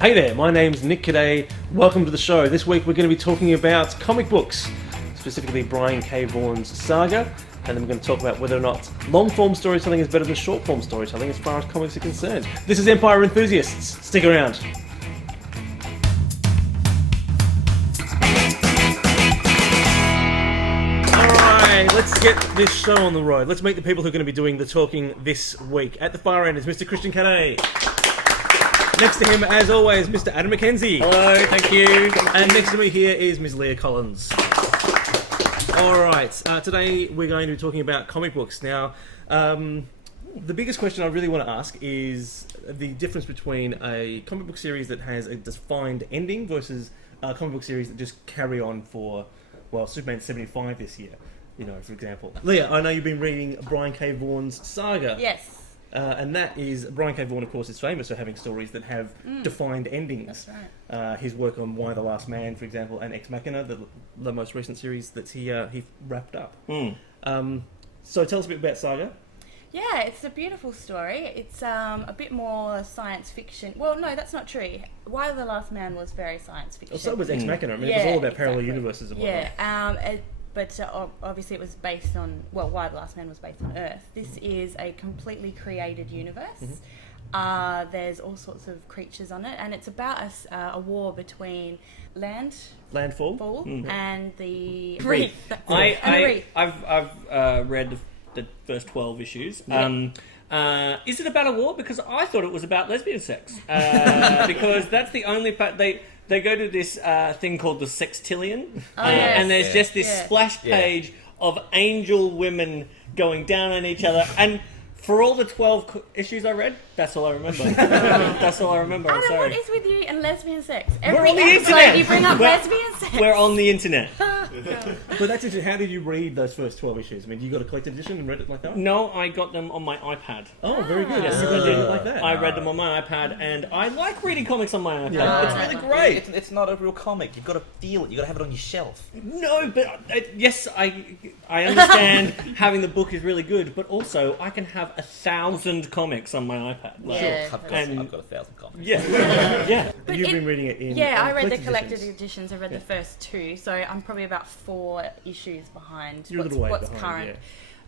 Hey there, my name's Nick Caddaye. Welcome to the show. This week we're going to be talking about comic books, specifically Brian K. Vaughan's Saga, and then we're going to talk about whether or not long-form storytelling is better than short-form storytelling as far as comics are concerned. This is Empire Enthusiasts. Stick around. Alright, let's get this show on the road. Let's meet the people who are going to be doing the talking this week. At the far end is Mr. Christian Caddaye. Next to him, as always, Mr. Adam McKenzie. Hello, thank you. And next to me here is Ms. Leah Collins. Alright, today we're going to be talking about comic books. Now, the biggest question I really want to ask is the difference between a comic book series that has a defined ending versus a comic book series that just carry on for, well, Superman 75 this year, you know, for example. Leah, I know you've been reading Brian K. Vaughan's Saga. Yes. And that is, Brian K. Vaughan, of course, is famous for having stories that have defined endings. That's right. His work on Why the Last Man, for example, and Ex Machina, the most recent series that he wrapped up. So tell us a bit about Saga. Yeah, it's a beautiful story. It's a bit more science fiction. Well, no, that's not true. Why the Last Man was very science fiction. Well, so was Ex Machina. I mean, it was all about parallel universes and whatnot. Yeah, but obviously it was based on, well, Why the Last Man was based on Earth. This is a completely created universe. There's all sorts of creatures on it, and it's about a war between Landfall and the Reef. I've read the first 12 issues. Is it about a war? Because I thought it was about lesbian sex. Because that's the only part they go to this thing called the sextillion, and there's just this splash page of angel women going down on each other. And for all the 12 issues I read, that's all I remember. That's all I remember. I'm Adam, sorry. what is with you and lesbian sex? We're on the episode internet. You bring up lesbian sex. We're on the internet. But that's interesting. How did you read those first 12 issues? I mean, you got a collected edition and read it like that? No, I got them on my iPad. Oh, very good. Yes, You I read did. it like that. I read them on my iPad, and I like reading comics on my iPad. Yeah. It's really great. It's not a real comic. You've got to feel it. You've got to have it on your shelf. No, but yes, I understand having the book is really good, but also I can have 1,000 comics on my iPad. Like, Yeah. I've got 1,000 comics. Yeah. But You've been reading it in... Yeah, I read the collected collected editions. I read the first two, so I'm probably about 4 issues behind You're a little way what's behind,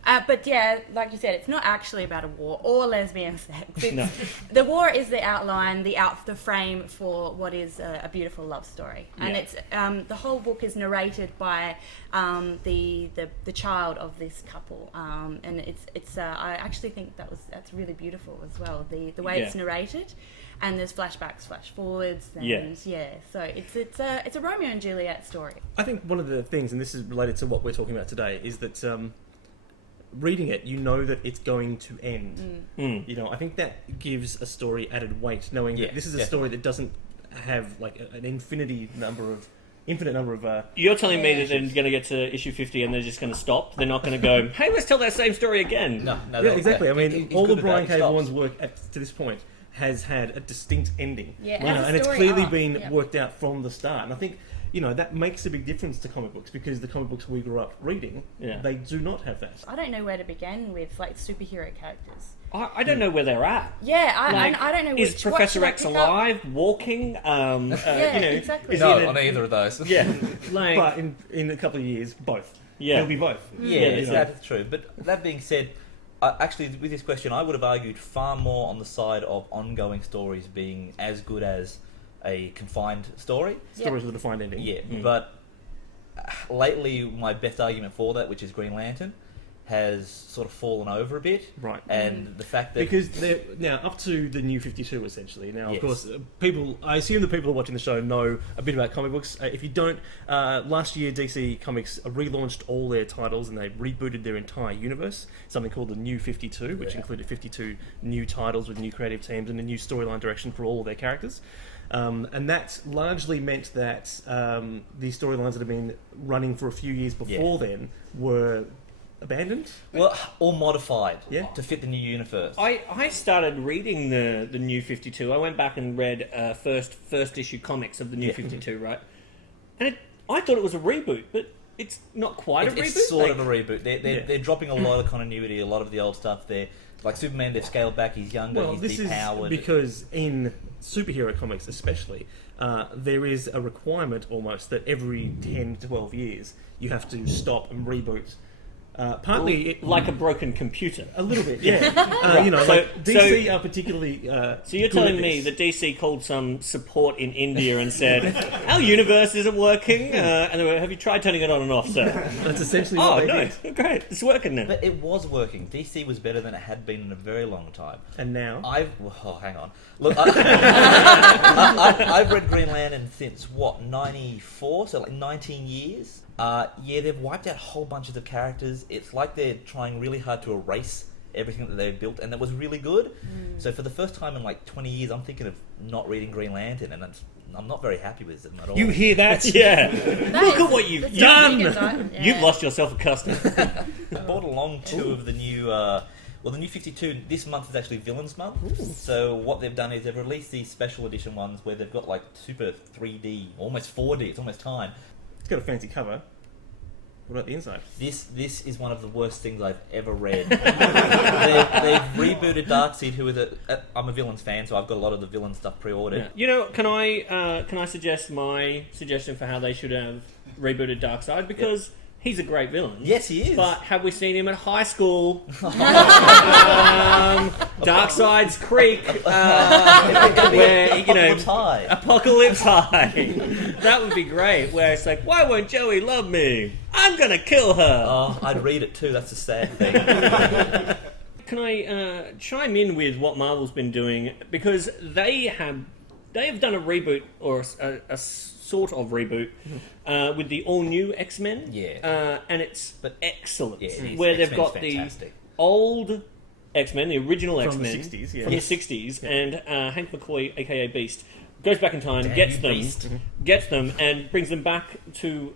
current. But yeah, like you said, it's not actually about a war or lesbian sex. It's, The war is the outline, the frame for what is a beautiful love story, and it's the whole book is narrated by the child of this couple, and it's I actually think that's really beautiful as well. The way it's narrated. And there's flashbacks, flash forwards, and so it's a Romeo and Juliet story. I think one of the things, and this is related to what we're talking about today, is that reading it, you know that it's going to end. You know, I think that gives a story added weight, knowing that this is a story that doesn't have like an infinite number of. You're telling me that they're going to get to issue 50 and they're just going to stop? They're not going to go, hey, let's tell that same story again. No, Yeah, exactly. I mean, all of Brian K. Vaughan's Vaughan's work to this point has had a distinct ending. Yeah, you know, and and it's story clearly arc, been worked out from the start. And I think, you know, that makes a big difference to comic books, because the comic books we grew up reading, they do not have that. I don't know where to begin with like superhero characters. I don't know where they're at. Yeah, I don't know. Is Professor X alive, walking? Exactly. No, on either of those. Yeah, But in a couple of years, both. Yeah. It'll be both. That's true. But that being said, actually, with this question, I would have argued far more on the side of ongoing stories being as good as a confined story. Stories with a defined ending. Yeah, but lately, my best argument for that, which is Green Lantern, has sort of fallen over a bit. Right. And the fact that... Because they're now up to the New 52, essentially. Now, of course, I assume the people who are watching the show know a bit about comic books. If you don't, last year DC Comics relaunched all their titles and they rebooted their entire universe, something called the New 52, which included 52 new titles with new creative teams and a new storyline direction for all of their characters. And that largely meant that the storylines that had been running for a few years before then were abandoned? Well, or modified to fit the new universe. I started reading the New 52. I went back and read first issue comics of the New 52, right? And I thought it was a reboot, but it's not quite a reboot. It's sort of a reboot. They're dropping a lot of continuity, a lot of the old stuff there. Like Superman, they've scaled back. He's younger. He's depowered. Is because in superhero comics especially, there is a requirement almost that every 10 to 12 years you have to stop and reboot. Partly like a broken computer. A little bit, yeah. DC are particularly. So you're telling me that DC called some support in India and said, "Our universe isn't working," and they were, "Have you tried turning it on and off, sir?" That's essentially what they did. Great, it's working now. But it was working. DC was better than it had been in a very long time. And now, hang on. Look, I've read Green Lantern since what, 94, so like 19 years. They've wiped out whole bunches of characters. It's like they're trying really hard to erase everything that they've built, and that was really good. So for the first time in like 20 years, I'm thinking of not reading Green Lantern, and I'm not very happy with them at all. You hear that? Yeah. Look at what you've done. Yeah. You've lost yourself a customer. I bought along two of the new... the new 52 this month is actually Villains Month. So what they've done is they've released these special edition ones where they've got like super 3D, almost 4D, it's almost time. It's got a fancy cover. What about the inside? This is one of the worst things I've ever read. they've rebooted Darkseid, who is I'm a Villains fan, so I've got a lot of the Villain stuff pre-ordered. Yeah. You know, can I suggest my suggestion for how they should have rebooted Darkseid? Because he's a great villain. Yes, he is. But have we seen him at high school? Darkseid's Creek, where, you know... Apocalypse High. Apocalypse High. That would be great, where it's like, why won't Joey love me? I'm gonna kill her. Oh, I'd read it too, that's a sad thing. Can I chime in with what Marvel's been doing? Because they have done a reboot, or a sort of reboot, with the all-new X-Men. Yeah. And it's excellent. Yeah, it is. Where they've X-Men's got fantastic. the old X-Men, the original From X-Men. the 60s, yeah. From the 60s, and Hank McCoy, a.k.a. Beast, goes back in time, gets them, and brings them back to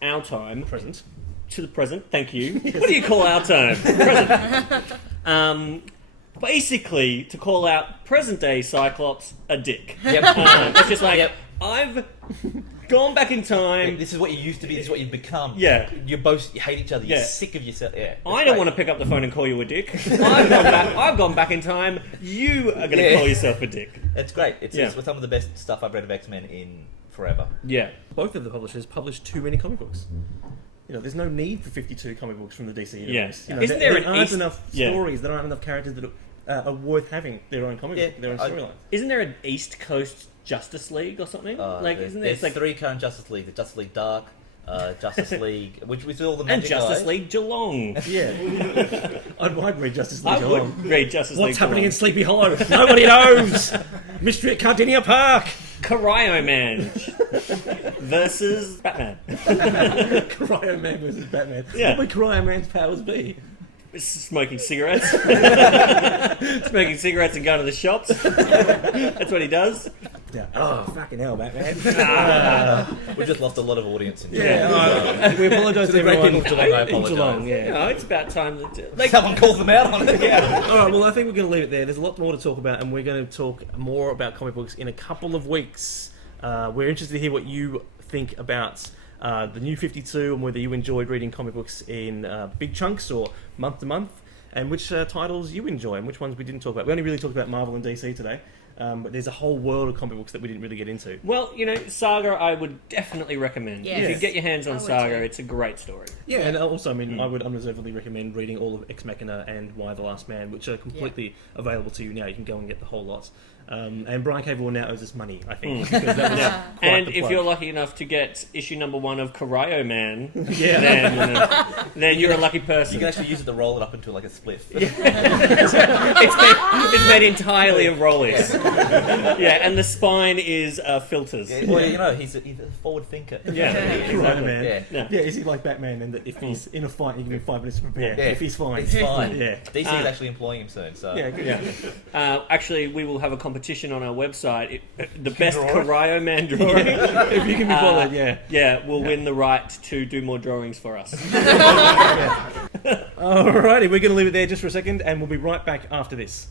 our time. Present. To the present, thank you. What do you call our time? Present. Basically, to call out present-day Cyclops a dick. Yep. It's just like, I've gone back in time. This is what you used to be, this is what you've become. Yeah. You both hate each other, you're Yeah. sick of yourself. Yeah, I don't want to pick up the phone and call you a dick. I've gone back in time. You are going to call yourself a dick. It's great. It's some of the best stuff I've read of X-Men in forever. Yeah. Both of the publishers published too many comic books. You know, there's no need for 52 comic books from the DC universe. Yeah. You know, Isn't there aren't enough Yeah. stories, there aren't enough characters that are worth having their own comic book, their own storyline. Isn't there an East Coast Justice League or something? Isn't there? There's It's like three current Justice League. The Justice League Dark, Justice League, which was all the and magic Justice guys. League Geelong. Yeah. I'd read Justice League I Geelong. would read Justice League What's happening Geelong. in Sleepy Hollow? Nobody knows! Mystery at Cardinia Park! Cryo Man versus Batman. Cryo Man versus Batman. Yeah. What would Cryo Man's powers be? Smoking cigarettes. Smoking cigarettes and going to the shops. That's what he does. Yeah. Oh, fucking hell, Batman. We just lost a lot of audience in We apologise to the great everyone people of Geelong, I in apologise. Geelong, yeah. You know, it's about time that... Someone calls them out on it. Alright, well, I think we're going to leave it there. There's a lot more to talk about, and we're going to talk more about comic books in a couple of weeks. We're interested to hear what you think about the new 52 and whether you enjoyed reading comic books in big chunks or month to month, and which titles you enjoy and which ones we didn't talk about. We only really talked about Marvel and DC today. But there's a whole world of comic books that we didn't really get into. Well, you know, Saga I would definitely recommend. Yes. If you get your hands on I would Saga, too. it's a great story. Yeah, and also, I mean, I would unreservedly recommend reading all of Ex Machina and Why the Last Man, which are completely available to you now. You can go and get the whole lot. And Brian Cable now owes us money, I think. Because that was quite And the if plug. you're lucky enough to get issue number 1 of Cryo Man, Yeah. then you're a lucky You person. can actually use it to roll it up into like a spliff. It's made entirely of rollies. Yeah, and the spine is filters. Yeah, well, you know, he's a forward thinker. Yeah, Right, exactly. man. Yeah. Yeah, is he like Batman? And that if he's in a fight, you give him 5 minutes to prepare. Yeah. If he's fine. He's fine. Yeah. DC is actually employing him soon, so... Yeah, good. Yeah. Actually, we will have a competition on our website. The best draw it? Cryo Man drawing. If you can be bothered, yeah. Yeah, will win the right to do more drawings for us. Alrighty, we're going to leave it there just for a second, and we'll be right back after this.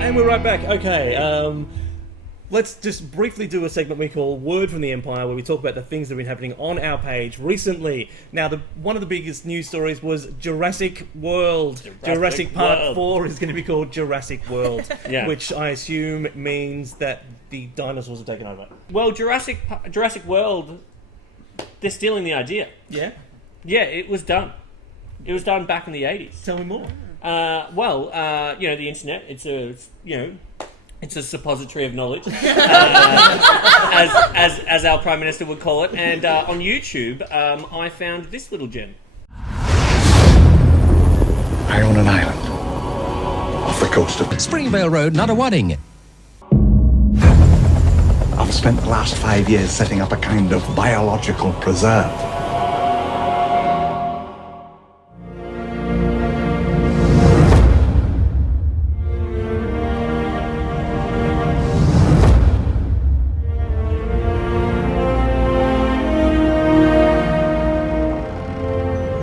And we're right back. Okay, let's just briefly do a segment we call Word from the Empire, where we talk about the things that have been happening on our page recently. Now, one of the biggest news stories was Jurassic World. Jurassic Part 4 is going to be called Jurassic World, which I assume means that the dinosaurs have taken over. Well, Jurassic World, they're stealing the idea. Yeah? Yeah, it was done. It was done back in the 80s. Tell me more. The internet, it's a suppository of knowledge, as our Prime Minister would call it. And on YouTube, I found this little gem. I own an island off the coast of Springvale Road, Nunawading. I've spent the last 5 years setting up a kind of biological preserve.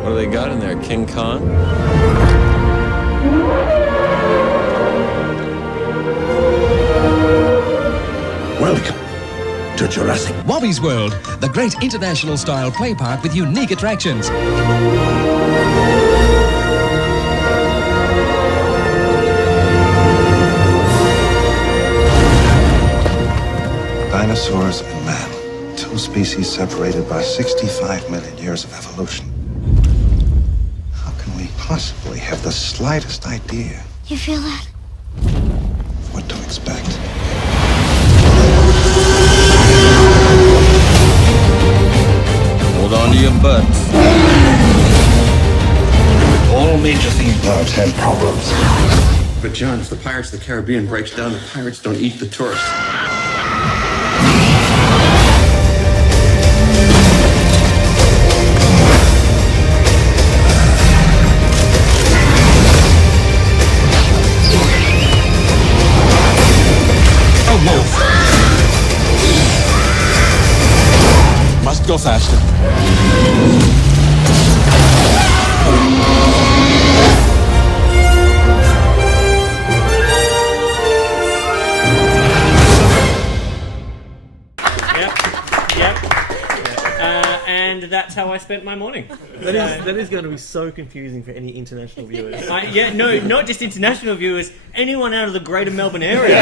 What do they got in there, King Kong? Welcome to Jurassic Wobby's World, the great international-style play park with unique attractions. Dinosaurs and man, two species separated by 65 million years of evolution. How can we possibly have the slightest idea You feel that? of what to expect? Hold on to your butts. All major theme parks have problems. But John, if the Pirates of the Caribbean breaks down, the pirates don't eat the tourists. Must go faster. And that's how I spent my morning. That is going to be so confusing for any international viewers. Not just international viewers. Anyone out of the greater Melbourne area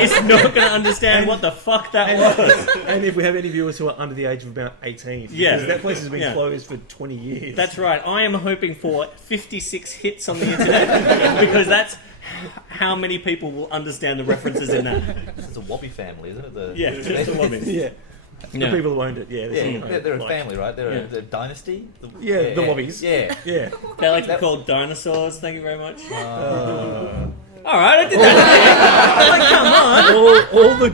is not going to understand what the fuck that was. And if we have any viewers who are under the age of about 18, because that place has been closed for 20 years. That's right. I am hoping for 56 hits on the internet because that's how many people will understand the references in that. It's a Wobby family, isn't it? Just the Wobbies. Yeah. The people who owned it, They're a family, right? They're a dynasty. The Wobbies. Yeah. They like to be called Dinosaurs. Thank you very much. All right, I did that. Come on. All the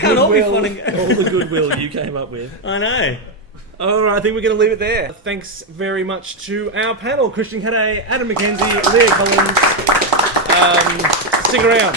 goodwill you came up with. I know. All right, I think we're going to leave it there. Thanks very much to our panel: Christian Caddaye, Adam McKenzie, Leah Collins. Stick around.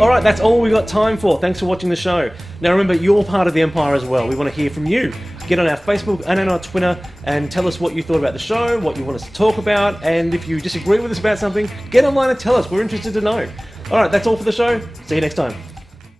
Alright, that's all we've got time for. Thanks for watching the show. Now remember, you're part of the Empire as well. We want to hear from you. Get on our Facebook and on our Twitter and tell us what you thought about the show, what you want us to talk about, and if you disagree with us about something, get online and tell us. We're interested to know. Alright, that's all for the show. See you next time.